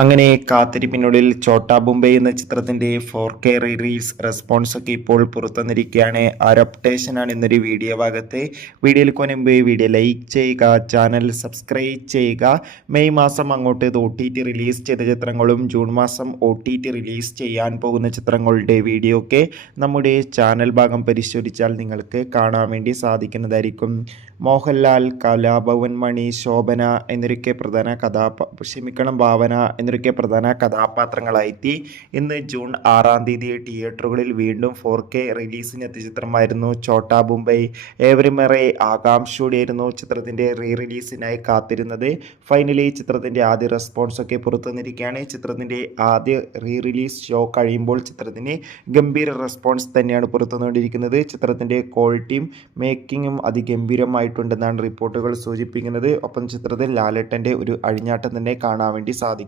അങ്ങനെ കാത്തിരിപ്പിനുള്ളിൽ ഛോട്ടാ മുംബൈ എന്ന ചിത്രത്തിന്റെ 4K റിലീസ് റെസ്പോൺസ് ഒക്കെ ഇപ്പോൾ പുറത്തുവന്നിരിക്കുകയാണ്. ആ ഒരു അപ്ഡേഷൻ ആണ് ഇന്നൊരു വീഡിയോ ഭാഗത്ത്. വീഡിയോയിൽ മുൻപ് വീഡിയോ ലൈക്ക് ചെയ്യുക, ചാനൽ സബ്സ്ക്രൈബ് ചെയ്യുക. മെയ് മാസം അങ്ങോട്ട് ഇത് OTT റിലീസ് ചെയ്ത ചിത്രങ്ങളും ജൂൺ മാസം OTT റിലീസ് ചെയ്യാൻ പോകുന്ന ചിത്രങ്ങളുടെ വീഡിയോ ഒക്കെ നമ്മുടെ ചാനൽ ഭാഗം പരിശോധിച്ചാൽ നിങ്ങൾക്ക് കാണാൻ വേണ്ടി സാധിക്കുന്നതായിരിക്കും. മോഹൻലാൽ, കലാഭവൻ മണി, ശോഭന എന്നൊക്കെ ഭാവന എന്നൊക്കെ പ്രധാന കഥാപാത്രങ്ങളായി ഇന്ന് ജൂൺ 6 തിയേറ്ററുകളിൽ വീണ്ടും 4K റിലീസിനെത്തിയ ചിത്രമായിരുന്നു ഛോട്ടാ മുംബൈ. ഏവരുമേറെ ആകാംക്ഷയോടെയായിരുന്നു ചിത്രത്തിൻ്റെ റിലീസിനായി കാത്തിരുന്നത്. ഫൈനലി ചിത്രത്തിൻ്റെ ആദ്യ റെസ്പോൺസ് ഒക്കെ പുറത്തു വന്നിരിക്കുകയാണ്. ചിത്രത്തിൻ്റെ ആദ്യ റിലീസ് ഷോ കഴിയുമ്പോൾ ചിത്രത്തിന് ഗംഭീര റെസ്പോൺസ് തന്നെയാണ് പുറത്തു വന്നുകൊണ്ടിരിക്കുന്നത്. ചിത്രത്തിൻ്റെ ക്വാളിറ്റിയും മേക്കിങ്ങും അതിഗംഭീരമായിട്ടുണ്ടെന്നാണ് റിപ്പോർട്ടുകൾ സൂചിപ്പിക്കുന്നത്. ഒപ്പം ചിത്രത്തിൽ ലാലേട്ടൻ്റെ ഒരു അഴിഞ്ഞാട്ടം തന്നെ കാണാൻ വേണ്ടി സാധിക്കും.